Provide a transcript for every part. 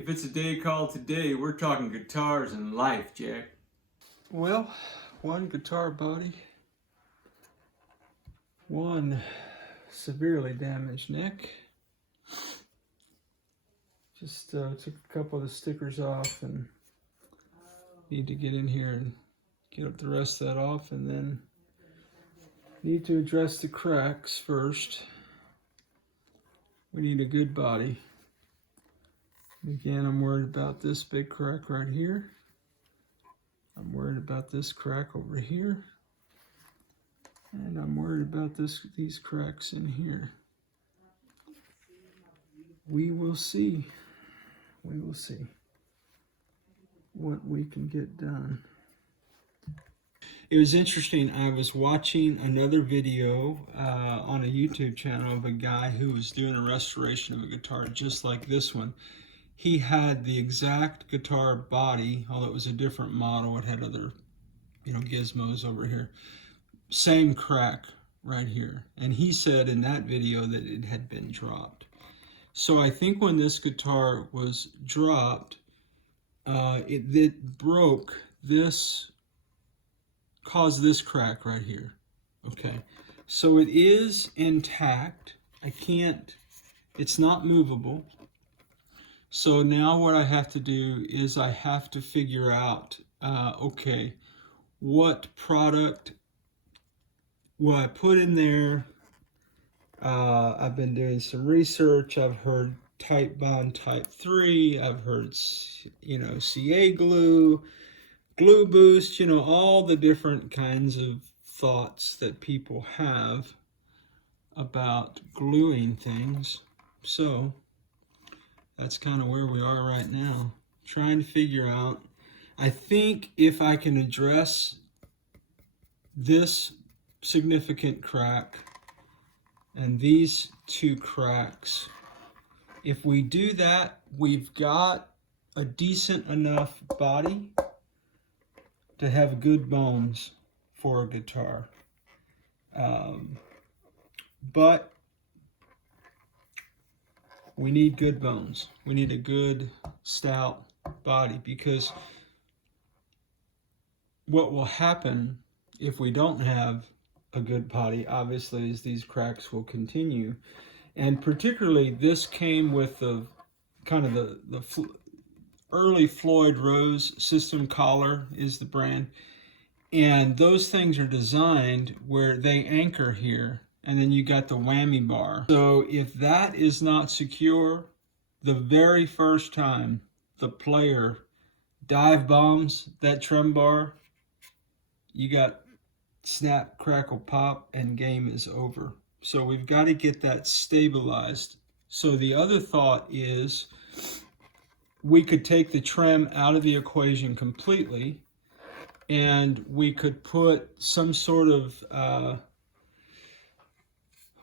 If it's a day called today, we're talking guitars and life, Jack. Well, one guitar body, one severely damaged neck. Just took a couple of the stickers off and need to get in here and get the rest of that off, and then need to address the cracks first. We need a good body. Again, I'm worried about this big crack right here. I'm worried about this crack over here. And I'm worried about these cracks in here. We will see. We will see what we can get done. It was interesting. I was watching another video on a YouTube channel of a guy who was doing a restoration of a guitar just like this one. He had the exact guitar body, although it was a different model. It had other, gizmos over here. Same crack right here. And he said in that video that it had been dropped. So I think when this guitar was dropped, it broke this, caused this crack right here. Okay, so it is intact. It's not movable. So now what I have to do is I have to figure out, okay, what product will I put in there? I've been doing some research. I've heard Type Bond Type 3. I've heard, CA glue, glue boost, all the different kinds of thoughts that people have about gluing things. So that's kind of where we are right now. Trying to figure out, I think if I can address this significant crack and these two cracks, if we do that, we've got a decent enough body to have good bones for a guitar. But we need good bones. We need a good, stout body, because what will happen if we don't have a good body, obviously, is these cracks will continue. And particularly, this came with the kind of the early Floyd Rose System Collar is the brand. And those things are designed where they anchor here, and then you got the whammy bar. So if that is not secure, the very first time the player dive bombs that trem bar, you got snap, crackle, pop, and game is over. So we've got to get that stabilized. So the other thought is we could take the trem out of the equation completely, and we could put some sort of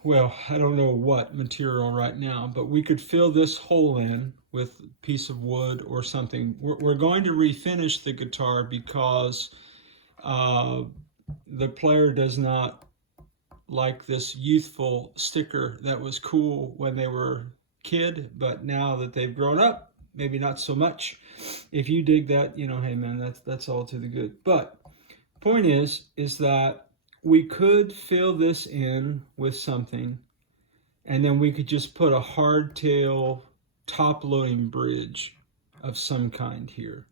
well, I don't know what material right now, but we could fill this hole in with a piece of wood or something. We're going to refinish the guitar because the player does not like this youthful sticker that was cool when they were a kid, but now that they've grown up, maybe not so much. If you dig that, hey man, that's all to the good. But point is that we could fill this in with something, and then we could just put a hardtail top-loading bridge of some kind here.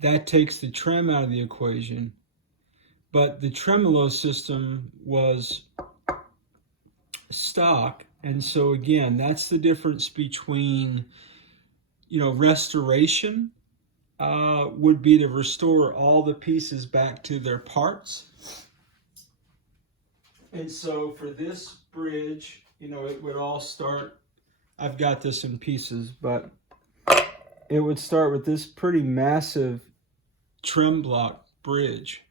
That takes the trem out of the equation, but the tremolo system was stock, and so again, that's the difference between, restoration would be to restore all the pieces back to their parts. And so for this bridge, it would all start, I've got this in pieces, but it would start with this pretty massive trem block bridge,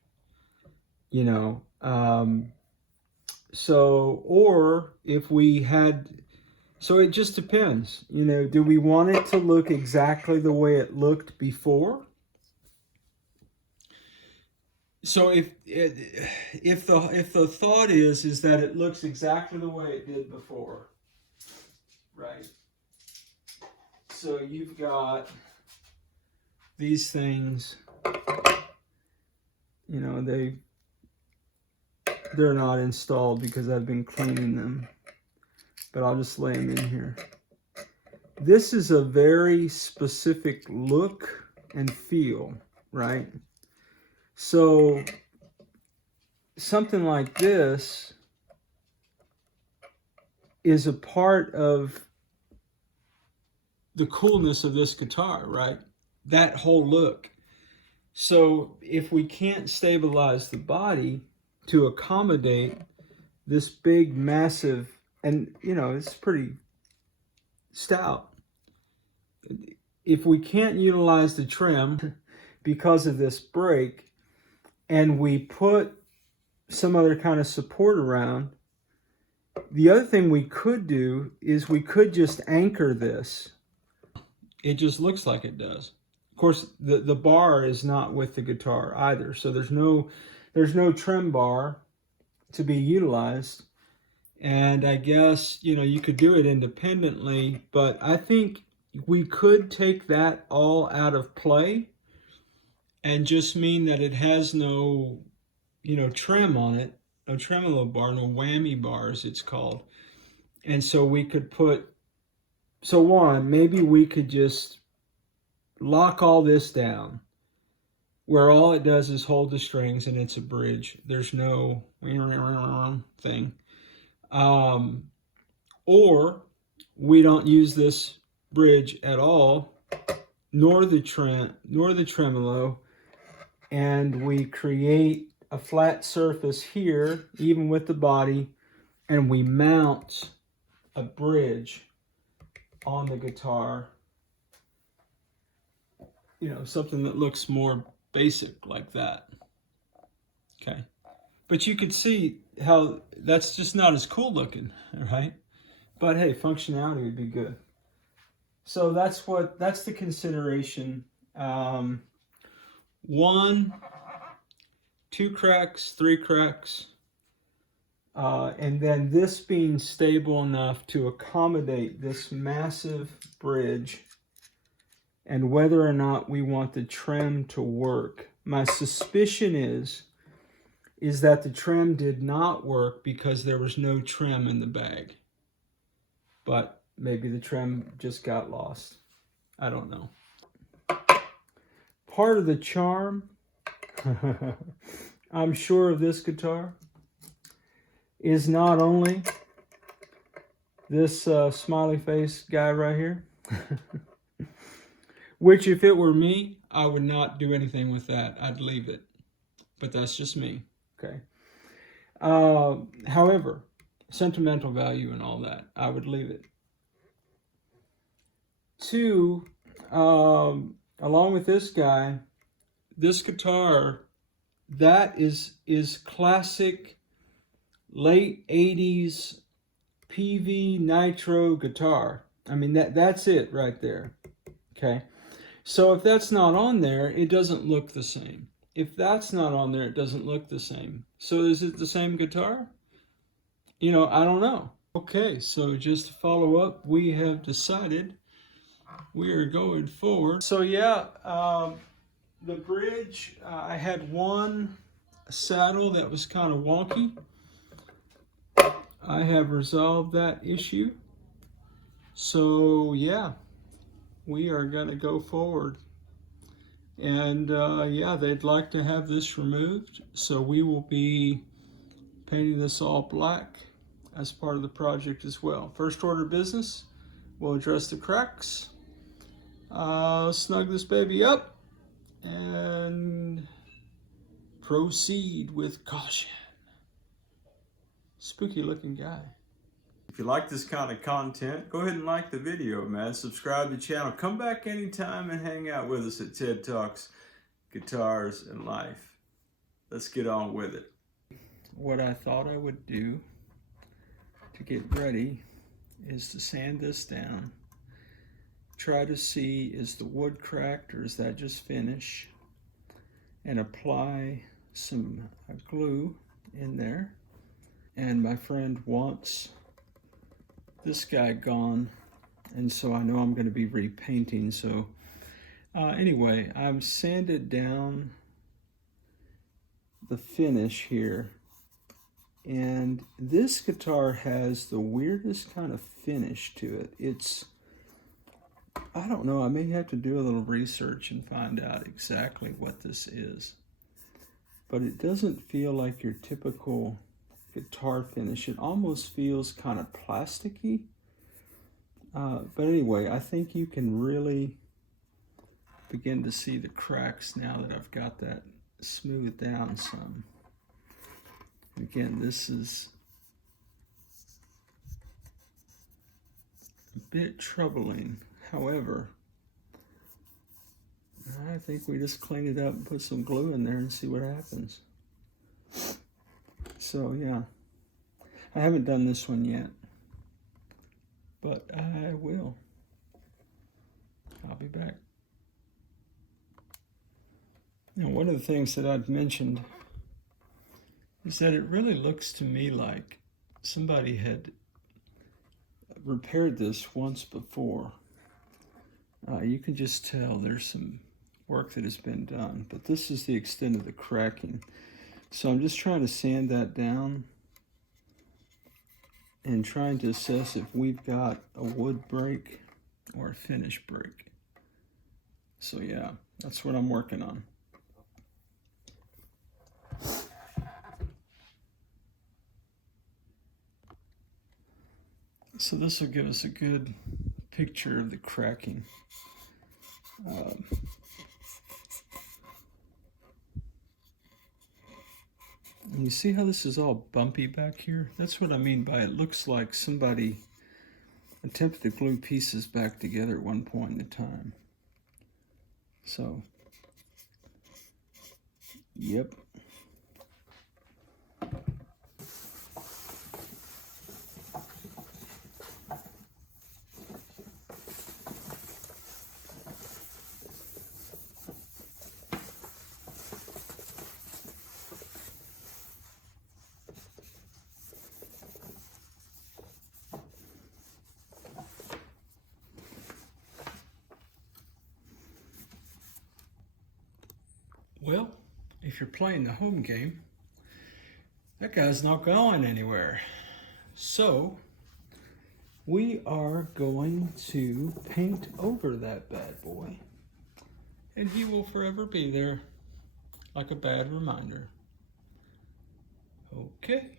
so, or if we had, so it just depends, do we want it to look exactly the way it looked before? So if the thought is that it looks exactly the way it did before, right? So you've got these things, you know, they're not installed because I've been cleaning them, but I'll just lay them in here. This is a very specific look and feel, right? So something like this is a part of the coolness of this guitar, right? That whole look. So if we can't stabilize the body to accommodate this big, massive, and you know, it's pretty stout. If we can't utilize the trim because of this break, and we put some other kind of support around, the other thing we could do is we could just anchor this. It just looks like it does. Of course, the bar is not with the guitar either, so there's no trim bar to be utilized. And I guess, you know, you could do it independently, but I think we could take that all out of play and just mean that it has no, you know, trim on it, no tremolo bar, no whammy bars, it's called. And so we could put, so one, maybe we could just lock all this down where all it does is hold the strings and it's a bridge. There's no thing. Or we don't use this bridge at all, nor the tremolo, and we create a flat surface here, even with the body, and we mount a bridge on the guitar. You know, something that looks more basic like that. Okay. But you could see how that's just not as cool looking, right? But hey, functionality would be good. So that's the consideration. 1, 2 cracks, 3 cracks, and then this being stable enough to accommodate this massive bridge, and whether or not we want the trim to work. My suspicion is that the trim did not work because there was no trim in the bag. But maybe the trim just got lost. I don't know. Part of the charm, I'm sure, of this guitar is not only this smiley face guy right here, which if it were me, I would not do anything with that. I'd leave it. But that's just me. Okay. However, sentimental value and all that, I would leave it. 2, along with this guy, this guitar, that is classic late 80s Peavey Nitro guitar. I mean, that's it right there. Okay. So if that's not on there, it doesn't look the same. If that's not on there, it doesn't look the same. So is it the same guitar? You know, I don't know. Okay, so just to follow up, we have decided we are going forward. So yeah, the bridge, I had one saddle that was kind of wonky. I have resolved that issue. So yeah, we are going to go forward. And yeah, they'd like to have this removed, so we will be painting this all black as part of the project as well. First order business, we'll address the cracks, snug this baby up, and proceed with caution. Spooky looking guy. If you like this kind of content, go ahead and like the video, man. Subscribe to the channel. Come back anytime and hang out with us at TED Talks, Guitars, and Life. Let's get on with it. What I thought I would do to get ready is to sand this down. Try to see, is the wood cracked or is that just finish? And apply some glue in there. And my friend wants this guy gone and so I know I'm going to be repainting. So anyway, I've sanded down the finish here, and this guitar has the weirdest kind of finish to it. It's, I don't know, I may have to do a little research and find out exactly what this is, but it doesn't feel like your typical guitar finish. It almost feels kind of plasticky. But anyway, I think you can really begin to see the cracks now that I've got that smoothed down some. Again, this is a bit troubling. However, I think we just clean it up and put some glue in there and see what happens. So yeah, I haven't done this one yet, but I will. I'll be back. Now, one of the things that I've mentioned is that it really looks to me like somebody had repaired this once before. You can just tell there's some work that has been done, but this is the extent of the cracking. So I'm just trying to sand that down and trying to assess if we've got a wood break or a finish break. So yeah, that's what I'm working on. So this will give us a good picture of the cracking. You see how this is all bumpy back here? That's what I mean by it looks like somebody attempted to glue pieces back together at one point in time. So, yep. Well, if you're playing the home game, that guy's not going anywhere. So, we are going to paint over that bad boy, and he will forever be there like a bad reminder. Okay.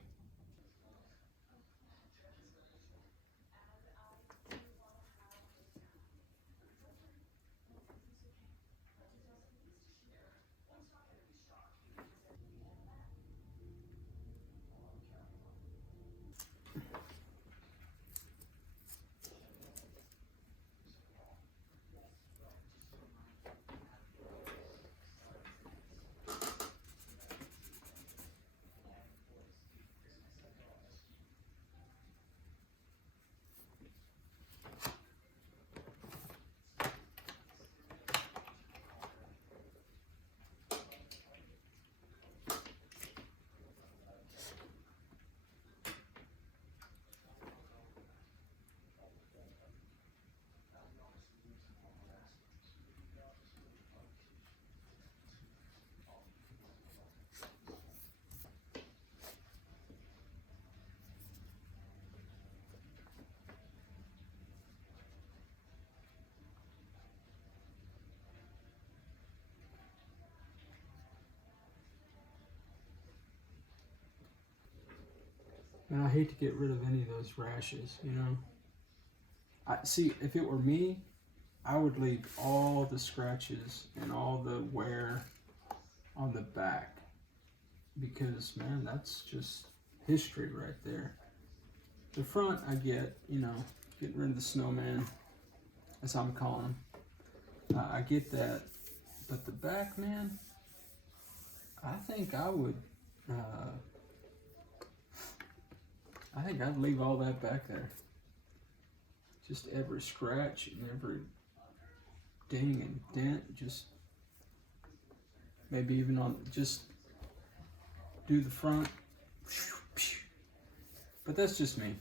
And I hate to get rid of any of those rashes, you know. See, if it were me, I would leave all the scratches and all the wear on the back, because, man, that's just history right there. The front, I get, you know, getting rid of the snowman, as I'm calling him. I get that. But the back, man, I think I would... I think I'd leave all that back there. Just every scratch and every ding and dent, just maybe even on, just do the front. But that's just me.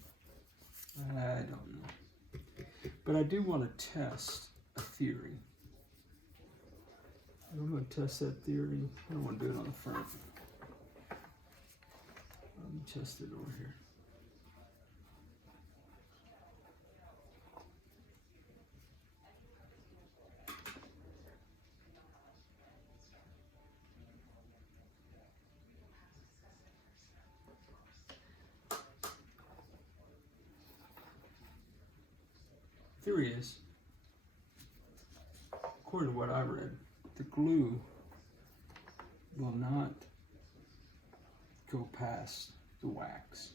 I don't know. But I do want to test a theory. I'm going to test that theory. I don't want to do it on the front. Let me test it over here. Theory is, according to what I read, the glue will not go past the wax.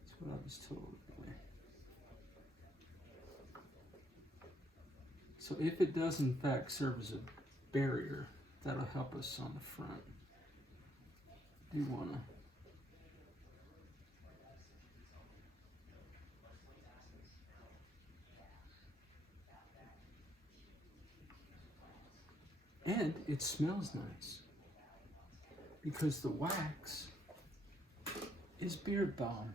That's what I was told. So if it does in fact serve as a barrier, that'll help us on the front. I do want to. And it smells nice because the wax is beard balm.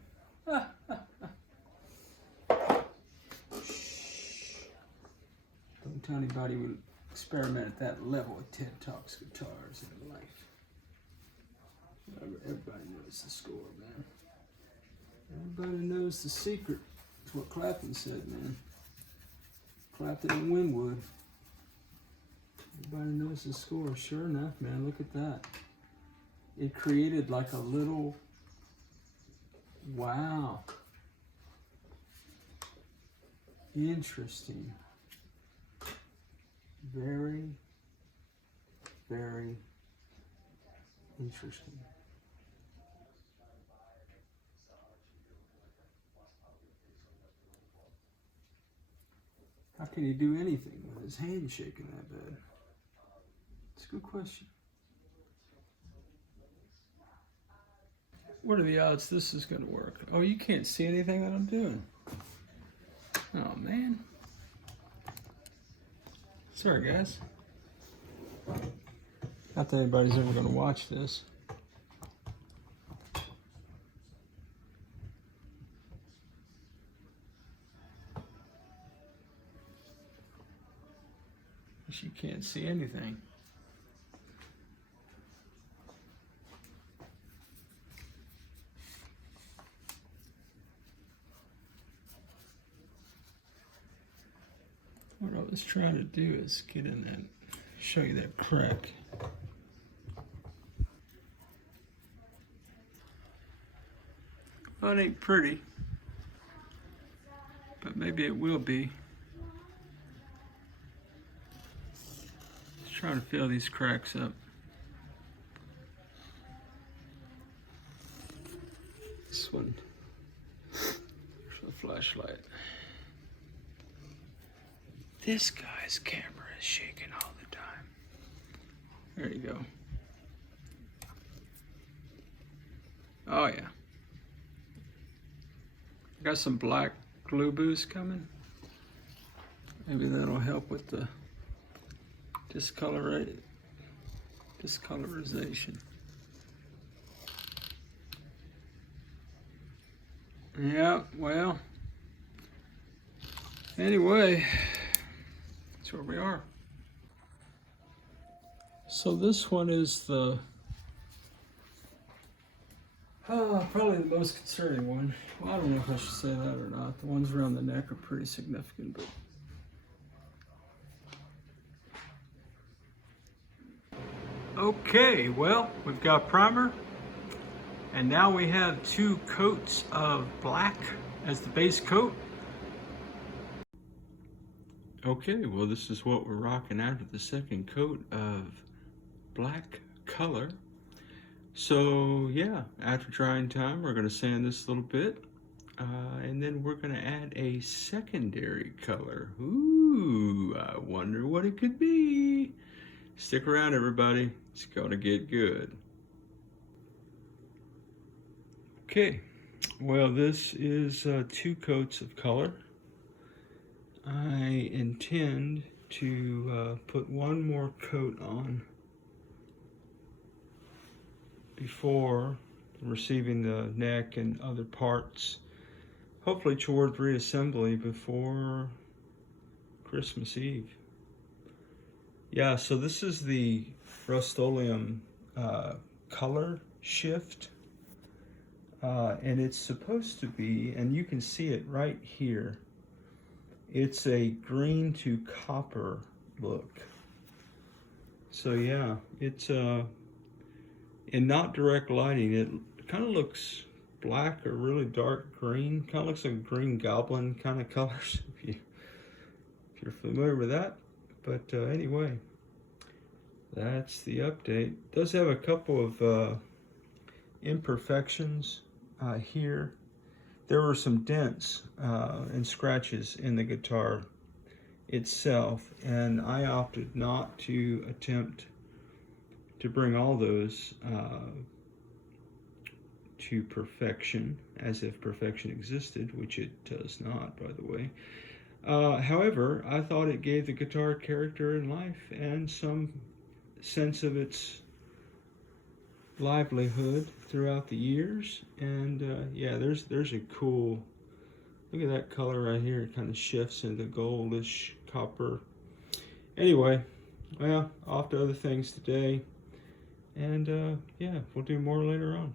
Don't tell anybody we experiment at that level with TED Talks guitars in life. Everybody knows the score, man. Everybody knows the secret. That's what Clapton said, man. Clapton and Winwood. Everybody knows the score. Sure enough, man, look at that. It created like a little, wow. Interesting. Very, very interesting. How can he do anything with his hand shaking that bad? It's a good question. What are the odds this is going to work? Oh, you can't see anything that I'm doing. Oh, man. Sorry, guys. Not that anybody's ever going to watch this. You can't see anything. What I was trying to do is get in that, show you that crack. Well, it ain't pretty, but maybe it will be. Just trying to fill these cracks up. This one, there's the flashlight. This guy's camera is shaking all the time. There you go. Oh yeah. I got some black glue boost coming. Maybe that'll help with the discolorization. Yeah, well, anyway, that's where we are. So this one is the, probably the most concerning one. Well, I don't know if I should say that or not. The ones around the neck are pretty significant, but okay, well, we've got primer, and now we have 2 coats of black as the base coat. Okay, well, this is what we're rocking after the second coat of black color. So yeah, after drying time, we're gonna sand this a little bit, and then we're gonna add a secondary color. Ooh, I wonder what it could be. Stick around, everybody. It's gonna get good. Okay, well, this is 2 coats of color. I intend to put one more coat on before receiving the neck and other parts, hopefully towards reassembly before Christmas Eve. Yeah, so this is the Rust-Oleum color shift, and it's supposed to be, and you can see it right here, it's a green to copper look. So yeah, it's in not direct lighting, it kind of looks black or really dark green. Kind of looks like a green goblin kind of colors, if you're familiar with that. But anyway, that's the update. It does have a couple of imperfections here. There were some dents and scratches in the guitar itself, and I opted not to attempt to bring all those to perfection, as if perfection existed, which it does not, by the way. However, I thought it gave the guitar character and life and some sense of its livelihood throughout the years. And yeah, there's a cool, look at that color right here. It kind of shifts into goldish copper. Anyway, well, off to other things today. And yeah, we'll do more later on.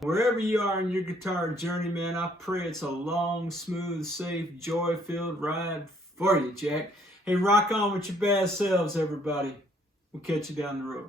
Wherever you are in your guitar journey, man, I pray it's a long, smooth, safe, joy-filled ride for you, Jack. Hey, rock on with your bad selves, everybody. We'll catch you down the road.